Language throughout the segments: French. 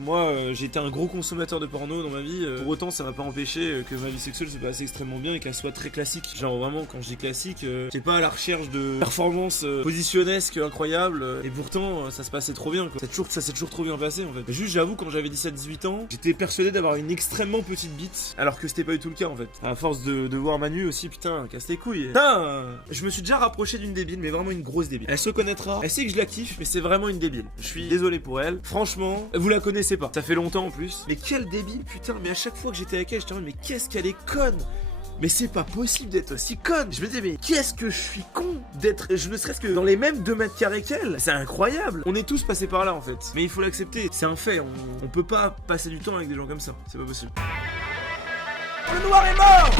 Moi, j'ai été un gros consommateur de porno dans ma vie. Pour autant, ça m'a pas empêché que ma vie sexuelle se passe extrêmement bien et qu'elle soit très classique. Genre vraiment, quand je dis classique, j'étais pas à la recherche de performances positionnesques incroyables. Et pourtant, ça se passait trop bien, quoi. Ça s'est toujours trop bien passé, en fait. Mais juste, j'avoue, quand j'avais 17-18 ans, j'étais persuadé d'avoir une extrêmement petite bite, alors que c'était pas du tout le cas, en fait. À force de voir Manu aussi, putain, casse les couilles. Putain, je me suis déjà rapproché d'une débile, mais vraiment une grosse débile. Elle se connaîtra. Elle sait que je la kiffe, mais c'est vraiment une débile. Je suis désolé pour elle. Franchement, vous la connaissez pas. Ça fait longtemps en plus. Mais quelle débile, putain. Mais à chaque fois que j'étais avec elle, j'étais en mode, mais qu'est-ce qu'elle est conne. Mais c'est pas possible d'être aussi conne. Je me disais, mais qu'est-ce que je suis con d'être, je ne serait-ce que dans les mêmes 2 mètres carrés qu'elle. C'est incroyable. On est tous passés par là, en fait. Mais il faut l'accepter. C'est un fait. On peut pas passer du temps avec des gens comme ça. C'est pas possible. Le noir est mort.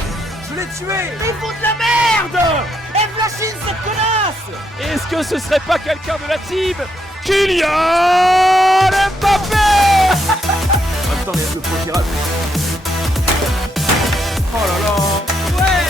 Je l'ai tué. Ils font de la merde. Et Flashine, cette connasse. Est-ce que ce serait pas quelqu'un de la team Kylian Mbappé? Attends, mais le pro pirate. Oh là là. Ouais.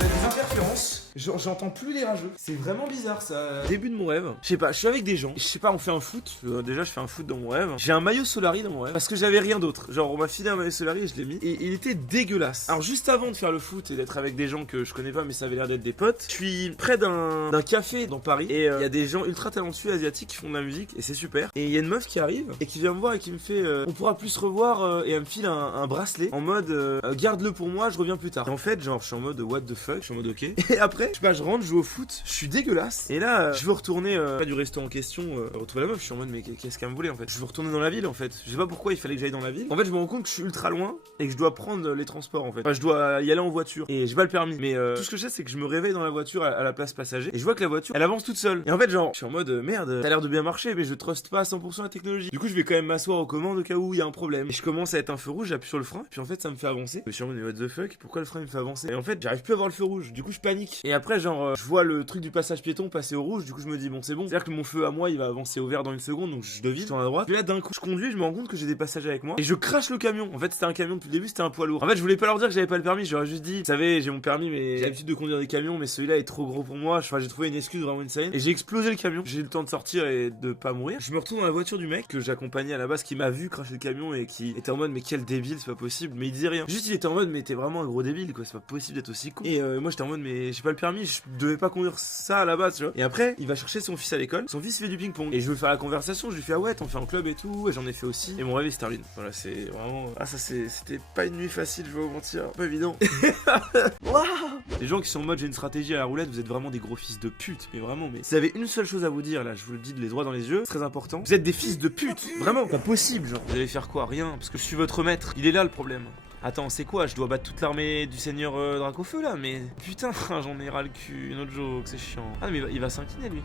J'ai des interférences. J'entends plus les rageux. C'est vraiment bizarre ça. Début de mon rêve. Je sais pas, je suis avec des gens. Je sais pas, on fait un foot. Déjà, je fais un foot dans mon rêve. J'ai un maillot Solari dans mon rêve. Parce que j'avais rien d'autre. Genre, on m'a filé un maillot Solari et je l'ai mis. Et il était dégueulasse. Alors, juste avant de faire le foot et d'être avec des gens que je connais pas, mais ça avait l'air d'être des potes, je suis près d'un café dans Paris. Et il y a des gens ultra talentueux asiatiques qui font de la musique. Et c'est super. Et il y a une meuf qui arrive et qui vient me voir et qui me fait on pourra plus se revoir. Et elle me file un bracelet en mode garde-le pour moi, je reviens plus tard. Et en fait, genre, je suis en mode what the fuck. Je suis en mode ok. Et après, je sais pas, je rentre, je joue au foot, je suis dégueulasse. Et là, je veux retourner pas du resto en question, retrouver la meuf. Je suis en mode, mais qu'est-ce qu'elle me voulait en fait? Je veux retourner dans la ville en fait. Je sais pas pourquoi il fallait que j'aille dans la ville. En fait, je me rends compte que je suis ultra loin et que je dois prendre les transports en fait. Enfin, je dois y aller en voiture et j'ai pas le permis. Mais tout ce que je sais, c'est que je me réveille dans la voiture à la place passager et je vois que la voiture elle avance toute seule. Et en fait, genre, je suis en mode merde, ça a l'air de bien marcher, mais je truste pas à 100% la technologie. Du coup, je vais quand même m'asseoir aux commandes au cas où il y a un problème. Et je commence à être un feu rouge, j'appuie sur le frein, et puis en fait, ça me fait avancer. Je suis en mode, what the fuck, pourquoi le frein me fait avancer? Et en fait, j'arrive plus à voir le feu rouge. Du coup, je panique. Et après, genre, je vois le truc du passage piéton passer au rouge, du coup je me dis bon c'est bon, c'est-à-dire que mon feu à moi il va avancer au vert dans 1 seconde, donc je devine sur la droite. Puis là d'un coup je conduis, je me rends compte que j'ai des passagers avec moi et je crache le camion. En fait c'était un camion depuis le début, c'était un poids lourd. En fait je voulais pas leur dire que j'avais pas le permis, j'aurais juste dit vous savez j'ai mon permis mais j'ai l'habitude de conduire des camions mais celui-là est trop gros pour moi. Enfin j'ai trouvé une excuse vraiment insane et j'ai explosé le camion. J'ai eu le temps de sortir et de pas mourir. Je me retrouve dans la voiture du mec que j'accompagnais à la base qui m'a vu cracher le camion et qui était en mode mais quel débile, c'est pas possible, mais il disait rien. Juste il était en mode mais t'es vraiment un gros débile quoi, c'est pas possible d'être aussi con. Et moi j'étais en mode mais j'ai pas le permis, je devais pas conduire ça à la base tu vois. Et après il va chercher son fils à l'école, son fils fait du ping-pong et je veux faire la conversation, je lui fais ah ouais t'en fais en club et tout, et j'en ai fait aussi et mon rêve il se termine. Voilà c'est vraiment ça c'était pas une nuit facile, je vais vous mentir, pas évident. Waouh. Les gens qui sont en mode j'ai une stratégie à la roulette, vous êtes vraiment des gros fils de pute, mais vraiment. Mais si vous avez une seule chose à vous dire là, je vous le dis les droits dans les yeux, c'est très important, vous êtes des fils de pute, vraiment pas possible. Genre vous allez faire quoi? Rien, parce que je suis votre maître, il est là le problème. Attends, c'est quoi? Je dois battre toute l'armée du seigneur Dracofeu là? Mais putain, j'en ai ras le cul, une autre joke, c'est chiant. Ah mais il va s'incliner lui.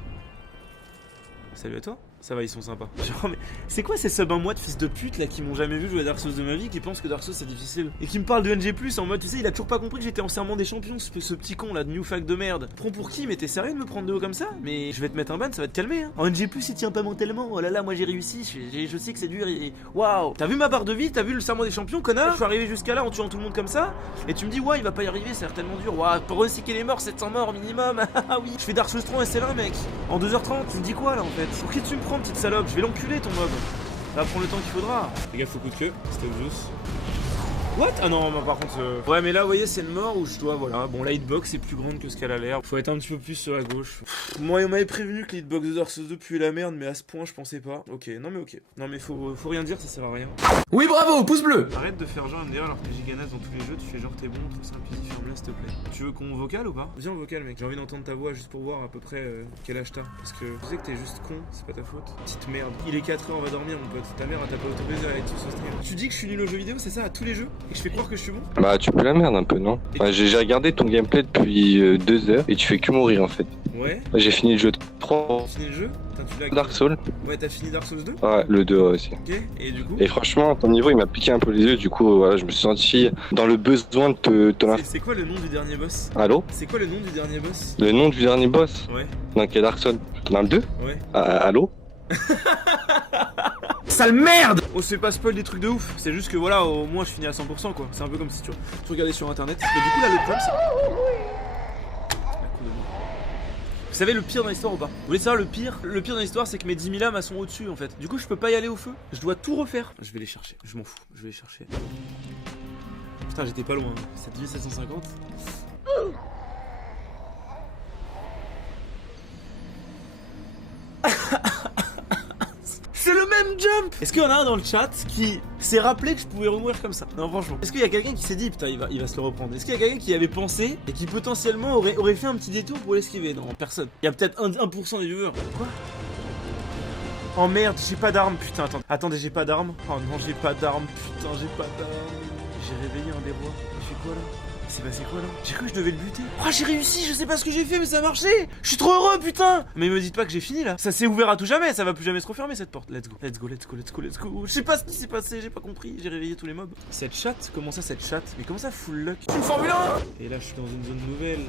Salut à toi. Ça va, ils sont sympas. Genre, mais c'est quoi ces subs un mois de fils de pute là qui m'ont jamais vu jouer à Dark Souls de ma vie, qui pensent que Dark Souls c'est difficile et qui me parlent de NG+ en mode tu sais, il a toujours pas compris que j'étais en serment des champions, ce petit con là de new fac de merde. Prends pour qui? Mais t'es sérieux de me prendre de haut comme ça? Mais je vais te mettre un ban, ça va te calmer hein. En NG+ il tient pas mentalement. Oh là là, moi j'ai réussi, je sais que c'est dur et waouh. T'as vu ma barre de vie? T'as vu le serment des champions, connard? Je suis arrivé jusqu'à là en tuant tout le monde comme ça et tu me dis ouais il va pas y arriver, c'est tellement dur. Waouh, pour recycler les morts, 700 morts minimum. Ah oui, je fais Dark Souls 3 et c'est là mec. En 2h30, tu me dis quoi là en fait? Pour qui tu me prends petite salope? Je vais l'enculer ton mob. Ça va prendre le temps qu'il faudra. Fais gaffe au coup de queue, c'était obvious. What? Ah non, bah, par contre... Ouais, mais là, vous voyez, c'est une mort où je dois... Voilà, bon, la hitbox est plus grande que ce qu'elle a l'air. Faut être un petit peu plus sur la gauche. Moi, on m'avait prévenu que la hitbox de Dark Souls 2 puait la merde, mais à ce point, je pensais pas. Ok, non mais ok. Non mais faut rien dire, ça sert à rien. Oui, bravo, pouce bleu. Arrête de faire genre MDR alors que t'es giganase dans tous les jeux, tu fais genre t'es bon, trop simple, easy, ferme-la s'il te plaît. Tu veux qu'on vocal ou pas? Viens en vocal mec, j'ai envie d'entendre ta voix juste pour voir à peu près quel âge t'as. Parce que je sais que t'es juste con, c'est pas ta faute. Petite merde. Il est 4h, on va dormir mon pote. Ta mère elle t'a pas autorisé à aller dessus ce stream. Tu dis que je suis nul aux jeux vidéo, c'est ça, à tous les jeux? Et que je fais croire que je suis bon? Bah tu peux la merde un peu non? Enfin, j'ai regardé ton gameplay depuis 2 heures et tu fais que mourir en fait. Ouais. J'ai fini le jeu 3. T'as fini le jeu? Tu l'as Dark Souls. Ouais, t'as fini Dark Souls 2? Ouais, le 2 aussi. Ok, et du coup? Et franchement, ton niveau il m'a piqué un peu les yeux, du coup voilà, je me suis senti dans le besoin de te C'est quoi le nom du dernier boss? Allô? C'est quoi le nom du dernier boss? Le nom du dernier boss? Ouais. Dans quel Dark Souls? Dans le 2? Ouais. Allô? Sale merde. On se fait pas spoil des trucs de ouf, c'est juste que voilà, au moins je finis à 100% quoi. C'est un peu comme si tu regardais sur internet. Mais du coup là le problème c'est... Vous savez le pire dans l'histoire ou pas? Vous voulez savoir le pire? Le pire dans l'histoire, c'est que mes 10 000 âmes elles sont au-dessus en fait. Du coup, je peux pas y aller au feu. Je dois tout refaire. Je vais les chercher. Je m'en fous. Je vais les chercher. Putain, j'étais pas loin. 7750. C'est le même jump. Est-ce qu'il y en a un dans le chat qui s'est rappelé que je pouvais remourir comme ça? Non, franchement. Est-ce qu'il y a quelqu'un qui s'est dit putain il va se le reprendre? Est-ce qu'il y a quelqu'un qui y avait pensé et qui potentiellement aurait fait un petit détour pour l'esquiver? Non, personne. Il y a peut-être 1% des viewers. Quoi? Oh merde, j'ai pas d'armes, putain, attendez, j'ai pas d'armes. Oh non, j'ai pas d'armes, putain, j'ai pas d'armes. J'ai réveillé un des rois. Il fait quoi là? Il s'est passé quoi là? J'ai cru que je devais le buter. Oh, j'ai réussi, je sais pas ce que j'ai fait, mais ça a marché. Je suis trop heureux, putain. Mais me dites pas que j'ai fini là. Ça s'est ouvert à tout jamais, ça va plus jamais se refermer cette porte. Let's go, let's go, let's go, let's go, let's go. Je sais pas ce qui s'est passé, j'ai pas compris. J'ai réveillé tous les mobs. Cette chatte, comment ça cette chatte? Mais comment ça full luck? Je suis une Formule 1. Et là, je suis dans une zone nouvelle.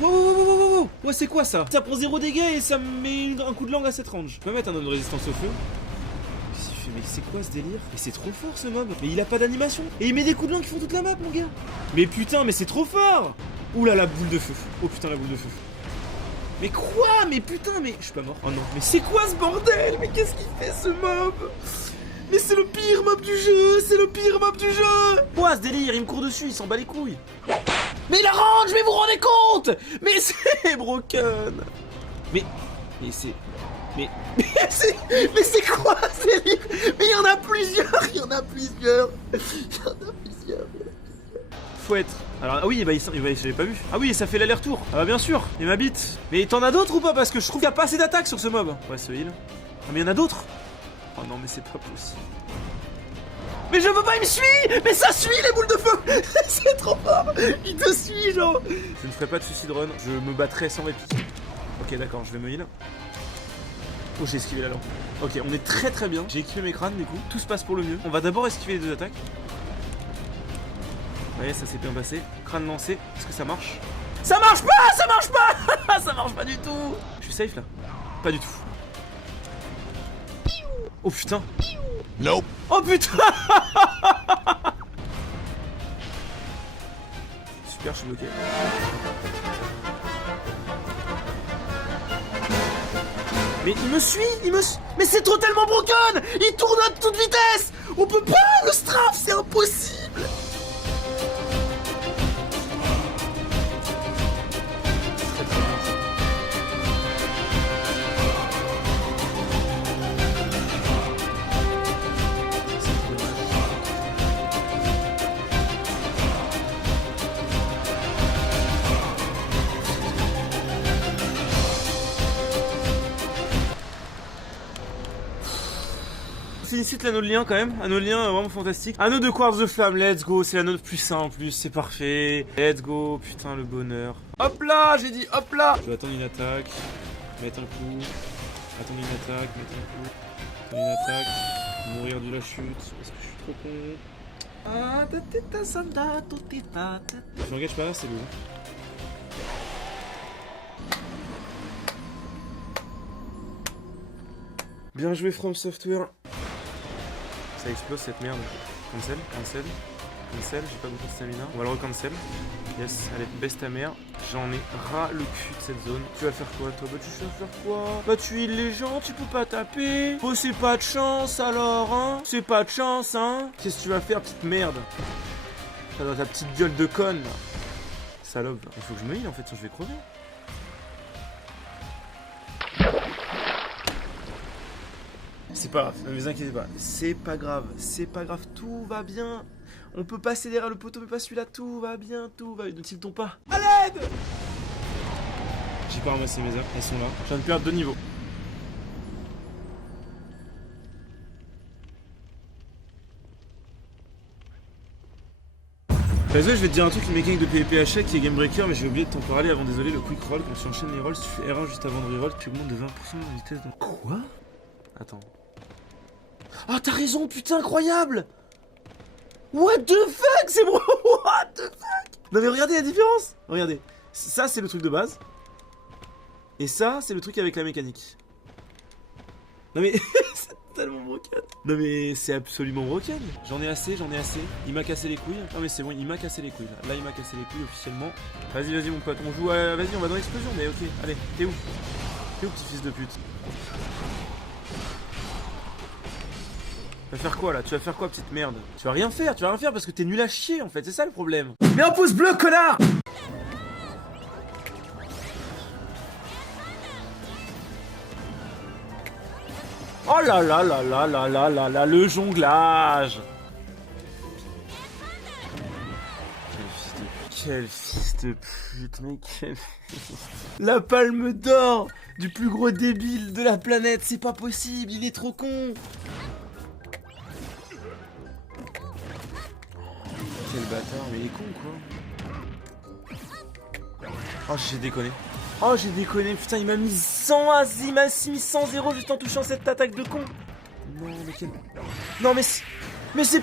Wow. Ouais, c'est quoi ça? Ça prend 0 dégâts et ça me met un coup de langue à cette range. Je peux mettre un homme de résistance au feu. Mais c'est quoi ce délire? Mais c'est trop fort ce mob. Mais il a pas d'animation. Et il met des coups de langue qui font toute la map, mon gars. Mais putain, mais c'est trop fort. Oula, la boule de feu. Oh putain, la boule de feu. Mais quoi? Mais putain, mais je suis pas mort. Oh non. Mais c'est quoi ce bordel? Mais qu'est-ce qu'il fait ce mob? Mais c'est le pire mob du jeu. C'est le pire mob du jeu. Quoi ce délire? Il me court dessus, il s'en bat les couilles. Mais la range, mais vous vous rendez compte? Mais c'est broken. Mais c'est... Mais c'est quoi ce délire? Mais il y en a plusieurs. Faut être... Alors, ah oui, bah, j'avais pas vu. Ah oui, ça fait l'aller-retour. Ah bah bien sûr, et ma bite. Mais t'en as d'autres ou pas? Parce que je trouve qu'il n'y a pas assez d'attaques sur ce mob. Ouais, ce heal. Ah mais il y en a d'autres. Oh non, mais c'est pas possible. Mais je veux pas, il me suit. Mais ça suit les boules de feu. C'est trop fort. Il te suit, genre. Je ne ferai pas de suicide run. Je me battrai sans répit. Ok, d'accord, je vais me heal. Oh, j'ai esquivé la lampe. Ok, on est très bien. J'ai équipé mes crânes du coup. Tout se passe pour le mieux. On va d'abord esquiver les 2 attaques. Ouais, ça s'est bien passé. Crâne lancé. Est-ce que ça marche? Ça marche pas. Ça marche pas. Ça marche pas du tout. Je suis safe là? Pas du tout. Oh putain. Nope. Oh putain. Super, je suis bloqué. Mais il me suit, Mais c'est totalement broken. Il tourne à toute vitesse. On peut pas le strafe, c'est impossible. Félicite l'anneau de lien quand même, anneau de lien vraiment fantastique. Anneau de quartz de flamme, let's go, c'est l'anneau le plus sain en plus, c'est parfait. Let's go, putain le bonheur. Hop là, j'ai dit hop là. Je vais attendre une attaque, mettre un coup, attendre une attaque, mettre un coup, attendre une attaque, mourir de la chute, parce que je suis trop con. Ah, je m'engage pas là, c'est bon. Bien joué From Software. Ça explose cette merde. Cancel, j'ai pas beaucoup de stamina. On va le recancel. Yes, allez, baisse ta mère. J'en ai ras le cul de cette zone. Tu vas faire quoi toi? Bah tu vas faire quoi? Bah tu heal les gens, tu peux pas taper. Oh c'est pas de chance alors hein? C'est pas de chance hein? Qu'est-ce que tu vas faire petite merde? T'as dans ta petite gueule de conne. Salope. Il faut que je me heal en fait, sinon je vais crever. C'est pas grave, ne vous inquiétez pas, c'est pas grave, tout va bien. On peut passer derrière le poteau mais pas celui-là, tout va bien, ne tiltons pas. À l'aide. J'ai pas ramassé mes armes, elles sont là, je viens de perdre 2 niveaux. Désolé, je vais te dire un truc, une mécanique de PvP HA qui est game breaker, mais j'ai oublié de t'en parler avant, désolé, le quick roll, quand tu enchaînes les rolls, si tu fais R1 juste avant de reroll, tu augmentes de 20% la vitesse de... Quoi? Attends. Ah t'as raison putain incroyable. What the fuck c'est bon. What the fuck. Non mais regardez la différence. Regardez. Ça c'est le truc de base. Et ça c'est le truc avec la mécanique. Non mais c'est tellement broken. Non mais c'est absolument broken. J'en ai assez. Il m'a cassé les couilles. Non mais c'est bon, il m'a cassé les couilles là. Là il m'a cassé les couilles officiellement. Vas-y mon pote, on joue vas-y on va dans l'explosion mais ok. Allez, t'es où petit fils de pute? Tu vas faire quoi là? Tu vas faire quoi petite merde? Tu vas rien faire parce que t'es nul à chier en fait, c'est ça le problème. Mets un pouce bleu connard! Oh là là là là là là là là, le jonglage. Quel fils de pute, mais quel... La palme d'or du plus gros débile de la planète, c'est pas possible, il est trop con. Quel bâtard, mais il est con quoi. Oh j'ai déconné, putain il m'a mis 100 il m'a mis 100-0 juste en touchant cette attaque de con. Non mais quel... Non mais c'est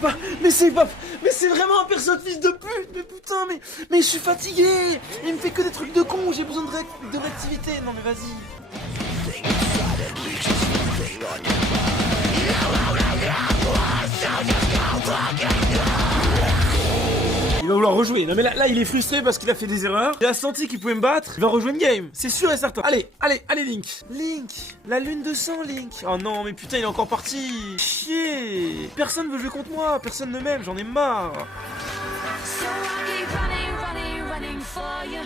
vraiment un perso de fils de pute, mais putain mais je suis fatigué. Il me fait que des trucs de con, j'ai besoin de réactivité. Non mais vas-y. Il va vouloir rejouer. Non mais là il est frustré parce qu'il a fait des erreurs. Il a senti qu'il pouvait me battre. Il va rejouer une game. C'est sûr et certain. Allez Link. La lune de sang Link. Oh non mais putain il est encore parti. Chier. Personne veut jouer contre moi. Personne ne m'aime. J'en ai marre. So I keep running for you.